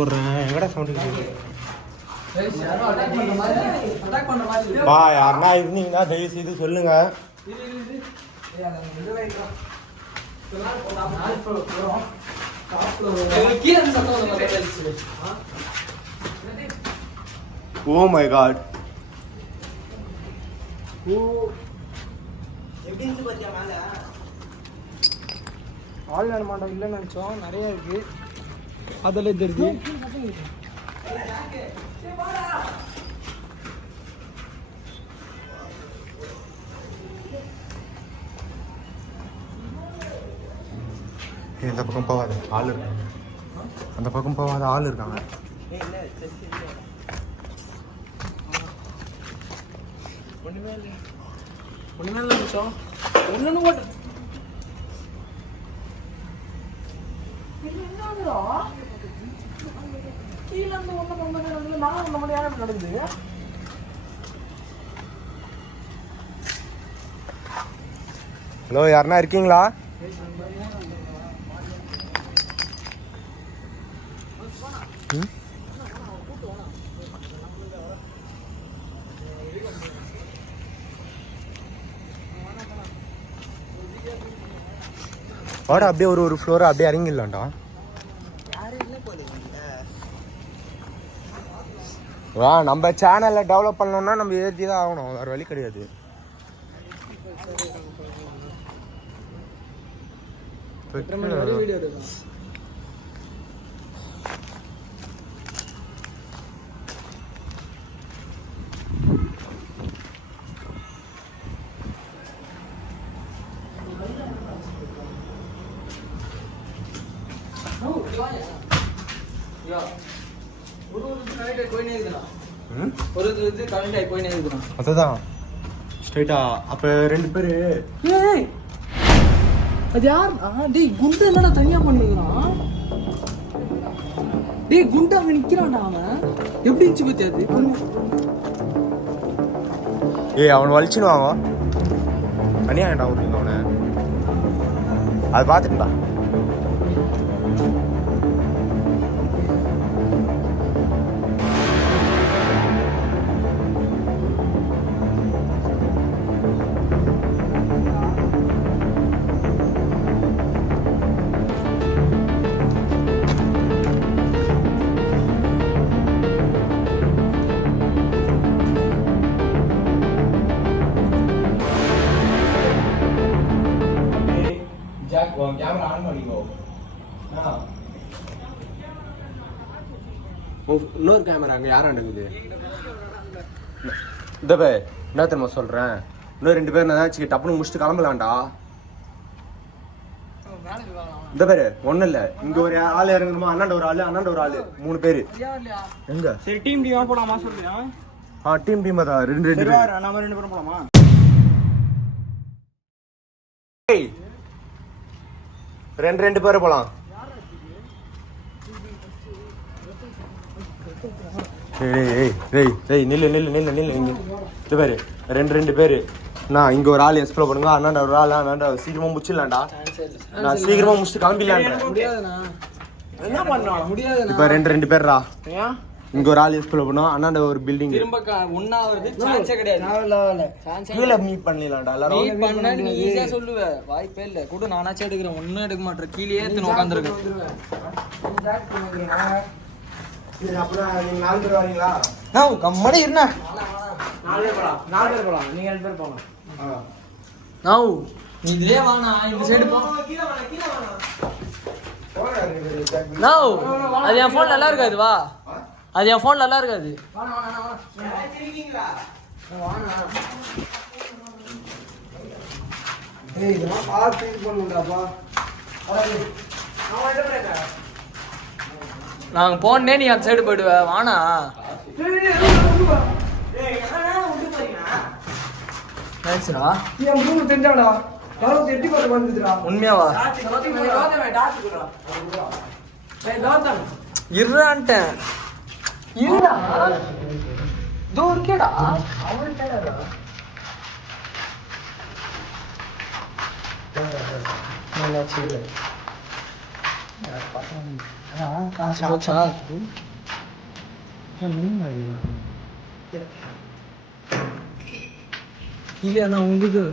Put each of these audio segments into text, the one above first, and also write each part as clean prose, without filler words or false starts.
போடுறேன் எங்கடா சவுண்ட் பா யாருன்னா இருந்தீங்கன்னா தயவு செய்து சொல்லுங்க. Oh my God. ஆள் மாட்டோம் இல்லைன்னு நினச்சோம், நிறைய இருக்கு அதில் தெரியுது. இந்த பக்கம் போகாது ஆள் இருக்காங்க, அந்த பக்கம் போகாத ஆள் இருக்காங்க. ஒன்றுமே நினச்சோம் ஒன்று போட்டு கீழே இருந்து ஒன்று நான் ஒன்று மணி நேரம் நடந்து. ஹலோ யாருன்னா இருக்கீங்களா? வாடா அப்படியே ஒரு ஃப்ளோரை அப்படியே இறங்கிடலாம்டா. வா நம்ம சேனலை டெவலப் பண்ணோம்னா நம்ம ஏற்றி தான் ஆகணும், வேறு வழி கிடையாது. அதுதான் ஸ்ட்ரைட்டா. அப்ப ரெண்டு பேரு அது யார்? டேய் குண்டு என்னடா தனியா பண்ணுகிறான்? டேய் குண்டு அங்க நிக்கிறான்டா. அவன் எப்படி இருந்துச்சு பத்தியாது? ஏய் அவன் வலிச்சுடுவாங்க தனியாடா விடுறீங்க அவனை. அதை பார்த்துட்டுடா. கேமரா ஆன் பண்ணிக்கோ. இன்னொரு கேமரா அங்கே யாரும் அடங்குது. இந்த பே என்ன தெரியுமா சொல்கிறேன், இன்னும் ரெண்டு பேர் ஏதாச்சும் டப்புனு முடிச்சுட்டு கிளம்பலாம்டா. இந்த பேரு ஒன்றும் இல்லை, இங்கே ஒரு ஆள் இறங்கணுமா, அண்ணாண்ட ஒரு ஆள், அண்ணாண்ட ஒரு ஆள், 3 பேர். எங்க சரி டீம் டீமா போலாமா சொல்றியா? டீம் டீமா தான், ரெண்டு பேர். நம்ம 2 பேரும் போலாமா? ரெண்டு பேரும் போலாம். நில்லு இது பேரு ரெண்டு பேரு. நான் இங்க ஒரு ஆள் எக்ஸ்ப்ளோர் பண்ணுங்க, அண்ணாண்ட ஒரு ஆள், அண்ணாண்ட சீக்கிரமா முடிச்சிடலாம்டா. நான் சீக்கிரமா முடிச்சுட்டு கிளம்பிடலாம். என்ன பண்ணா முடியாது. இப்ப ரெண்டு பேர்ரா. இங்க ஒரு ஆள் எக்ஸ்ப்ளோர் பண்ணுவோம், அண்ணாண்ட ஒரு பில்டிங். திரும்ப ஒண்ணா வருது சான்ஸே கிடையாது. கீழ மீட் பண்ணலாம்டா எல்லாரும். மீட் பண்ணா நீ ஈஸியா சொல்லுவ, வாய்ப்பே இல்ல. கூட நானாச்சு எடுக்கிறேன், ஒண்ணும் எடுக்க மாட்டேன். கீழே ஏத்து உட்கார்ந்திருக்கேன். அப்புறம் நீங்க 4 பேர் வரீங்களா? நான் கம்மடி இருண்ணா. 4 பேர் போலாம். 4 பேர் போலாம். நீங்க 2 பேர் போலாம். நான் நீ இதே வானா இந்த சைடு போ. கீழ வானா. நோ அது என் போன் நல்லா இருக்காது. வா அது என் போன் நல்லா இருக்காது. நாங்க போனே நீ அந்த சைடு போயிடுவ. வானா தெரிஞ்சாடா உண்மையாவா இருறான்ட்டேன். இருடா இதோ இருக்கேடா. இல்லையா நான் உங்களுக்கு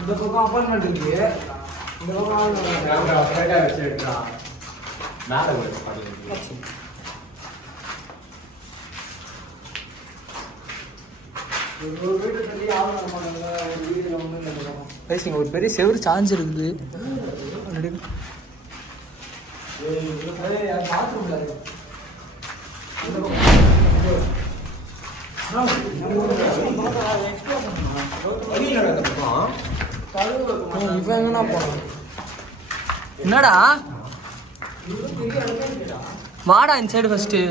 இந்த பக்கம் அப்பார்ட்மெண்ட் இருக்கு, இந்த பக்கம் ஒரு பெரிய செவரு சார்ஜ் இருக்குது. இவன் எங்கன்னா போனான்? என்னடா வாடா இந்த சைடு ஃபர்ஸ்ட்டு.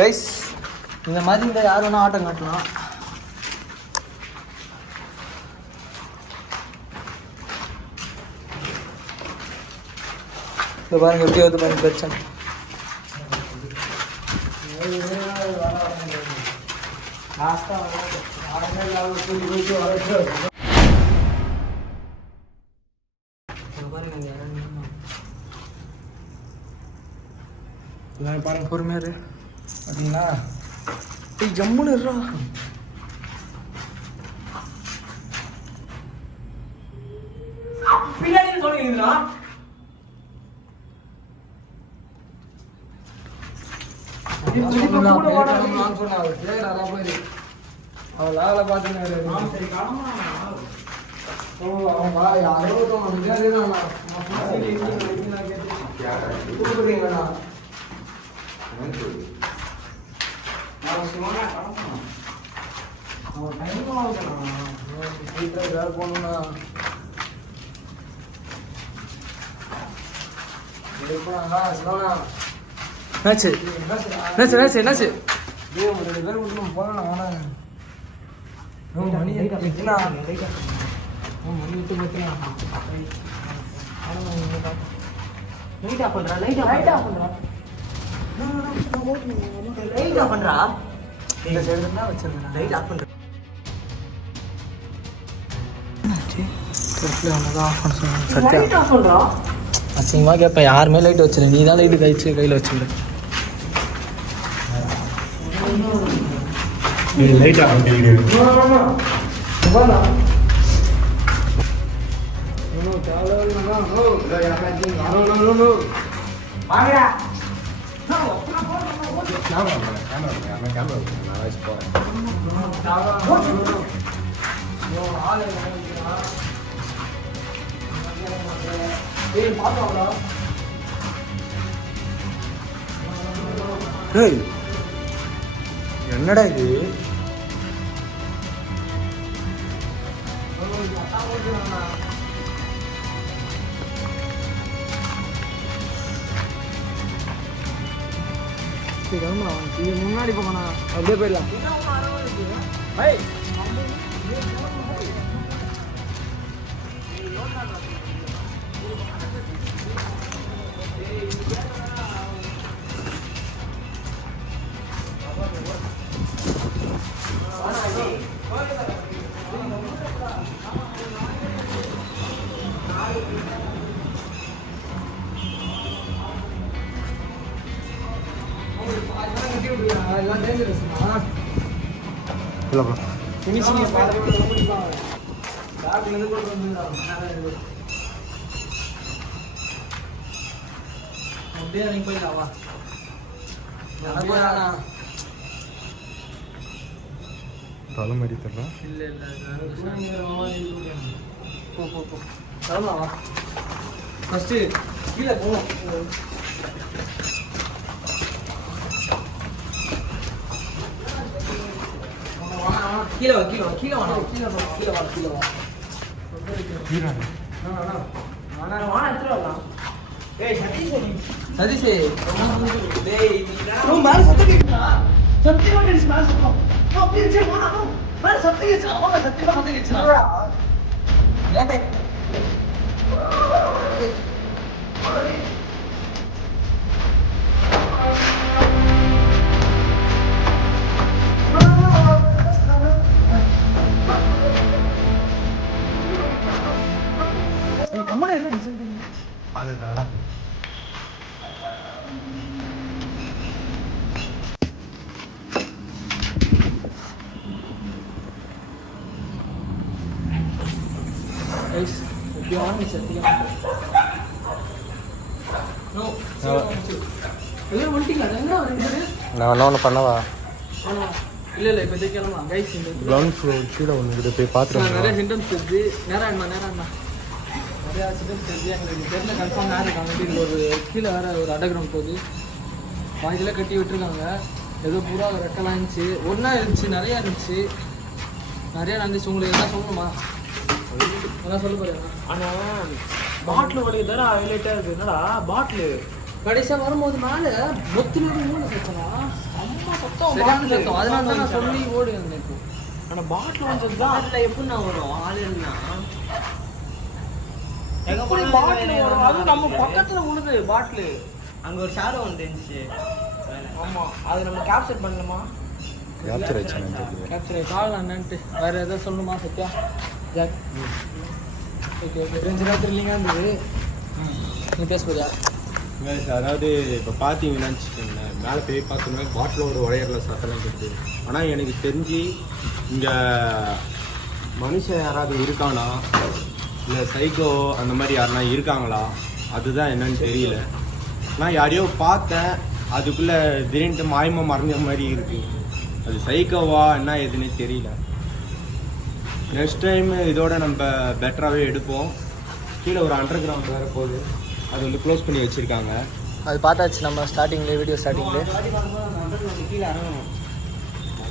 ரைஸ் இந்த மாதிரி இருந்தால் யார் வேணா ஆட்டம் காட்டலாம். இப்போ பாருங்க எப்படி வந்து பாருங்க பிரச்சனை. பாருங்க பொறுமையாரு பார்த்தீங்களா? ஜம்முன்னு இருறா. பின்னாடி சொல்லுங்கடா. என்னாச்சு? அசிங்கமாக கேட்பேன். யாருமே லைட் வச்சிரு, நீ தான் லைட்டு கையில் வச்சுரு. என்னடா இது? முன்னாடி போகணும், அப்படியே போயிடலாம். அப்படியே நீ போயிடலாவா? தலைமடி தரா இல்லை போ கிளம்பலாமா? ஃபஸ்ட்டு கீழே போவோம். கீழே வா சதீஷ் மேல சத்தம் கேக்குதா? சத்தியமா கேட்குச்சு மேல சத்தம். அப்படியே சரி வாங்க. மேல சத்தம் கேட்குச்சு. அவங்க சத்தியமா சத்தம் கேட்குச்சு. லேட்டே. கம்மனே இல்லை அதுதான் நான் ஒன்று பண்ணவா இல்லை இப்போ கிளம்பலாம் கைஸ். கிரவுண்ட் ஃப்ளோர் கீழே ஒன்று போய் பார்த்துருவோம். நிறைய சிம்டம்ஸ் இருக்குது. நேரம் நிறையா சிம்டம்ஸ் இருக்குது. எங்களுக்கு தெரில கன்ஃபார்ம் நேரம் இருக்காங்க. இதில் ஒரு கீழே வேறு ஒரு அண்டர்கிரவுண்ட் போகுது. பாதியில் கட்டி விட்டுருக்காங்க. ஏதோ பூரா ரெட்டெல்லாம் இருந்துச்சு. ஒன்றா இருந்துச்சு, நிறையா இருந்துச்சு. நிறையா நடந்துச்சு. உங்களுக்கு என்ன சொல்லணுமா? என்ன சொல்ல போகிறேன்? ஆனால் பாட்டில் வழி தானே ஹைலைட்டாக இருக்குது. என்னடா பாட்டிலு கடைசியாக வரும்போது மேலே மொத்தம் மூணு பிரச்சனை அம்மா சத்தம் சத்தம். அதனால தான் நான் சொல்லி ஓடி வந்தேன். இப்போ ஆனால் பாட்டில் வந்தது தான் அதில் எப்படின்னா வரும் ஆளுன்னா எப்படி பாட்டில் வரும்? அதுவும் நம்ம பக்கத்தில் உழுது பாட்டிலு. அங்கே ஒரு ஷேடோ ஒன்று இருந்துச்சு. ஆமாம், அது நம்ம கேப்சர் பண்ணணுமா? கேப்சர் ஆயிடுச்சு. கேப்சர் காலம் என்னன்ட்டு வேறு எதாவது சொல்லணுமா சத்யா? Jack okay okay. 2 நேரம் த்ரில்லிங்காக இருந்தது. நீ பேச போறியா? அதாவது இப்போ பார்த்தீங்கன்னா வச்சுக்கோங்களேன், மேலே போய் பார்த்தோம்னா பாட்டில் ஒரு ஒயரில் சத்தெல்லாம் கேட்டு. ஆனால் எனக்கு தெரிஞ்சு இங்கே மனுஷன் யாராவது இருக்கானா இல்லை சைக்கோ அந்த மாதிரி யாருனா இருக்காங்களா, அதுதான் என்னன்னு தெரியல. நான் யாரையோ பார்த்தேன், அதுக்குள்ளே திடீர்னு மாயமாக மறைஞ்ச மாதிரி இருக்குது. அது சைக்கோவா என்ன எதுன்னு தெரியல. நெக்ஸ்ட் டைம் இதோட நம்ம பெட்டராகவே எடுப்போம். கீழே ஒரு அண்டர் கிரவுண்ட் வேறு போகுது, அது வந்து க்ளோஸ் பண்ணி வச்சுருக்காங்க. அது பார்த்தாச்சு நம்ம ஸ்டார்டிங்லேயே, வீடியோ ஸ்டார்டிங்லேயே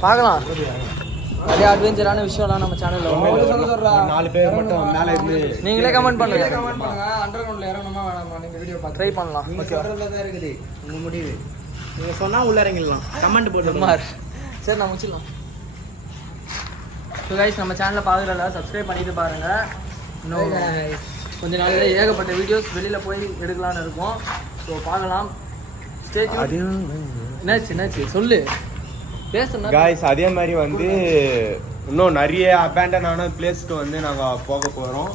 பார்க்கலாம். நிறைய அட்வென்ச்சரான விஷயம்லாம் நம்ம சேனலில் ஒரு 4 பேர் மட்டும் மேலே இருந்து நீங்களே கமெண்ட் பண்ணுங்க. அண்டர் கிரவுண்டில் இறங்கணுமா வேணாமா? நீங்கள் வீடியோ பார்த்து ட்ரை பண்ணலாம். நீங்கள் சொல்கிறதுல தான் இருக்குது உங்கள் முடிவு. நீங்கள் சொன்னால் உள்ளே இறங்கிடலாம். கமெண்ட் போட்டு மார் சரி நான் முடிச்சிடலாம். ஸோ கைஸ், நம்ம சேனலில் பார்க்குறதா சப்ஸ்கிரைப் பண்ணிட்டு பாருங்கள். இன்னும் கொஞ்ச நாளில் ஏகப்பட்ட வீடியோஸ் வெளியில் போய் எடுக்கலான்னு இருக்கோம். ஸோ பார்க்கலாம். Stay tune. என்னாச்சு சொல்லு பேசுனா காய்ஸ். அதே மாதிரி வந்து இன்னும் நிறைய அபேண்டனான பிளேஸ்க்கு வந்து நாங்கள் போக போகிறோம்.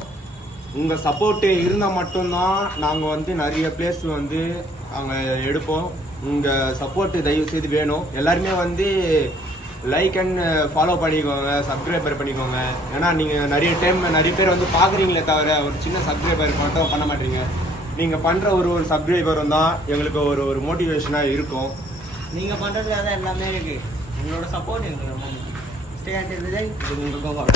உங்கள் சப்போர்ட்டு இருந்தால் மட்டும்தான் நாங்கள் வந்து நிறைய பிளேஸ் வந்து நாங்கள் எடுப்போம். உங்கள் சப்போர்ட்டு தயவு செய்து வேணும். எல்லாருமே வந்து லைக் அண்ட் ஃபாலோ பண்ணிக்கோங்க, சப்ஸ்கிரைபர் பண்ணிக்கோங்க. ஏன்னா நீங்கள் நிறைய பேர் வந்து பார்க்குறீங்களே தவிர ஒரு சின்ன சப்ஸ்கிரைபர் மட்டும் பண்ண மாட்டீங்க. நீங்கள் பண்ணுற ஒரு சப்ஸ்கிரைபரும் தான் எங்களுக்கு ஒரு மோட்டிவேஷனாக இருக்கும். நீங்கள் பண்ணுறதுக்காக தான் எல்லாமே இருக்குது. உங்களோட சப்போர்ட் எங்களுக்கு ரொம்ப முக்கியம். ஸ்டே அண்ட் விஜய், இது உங்கள் கோபால்.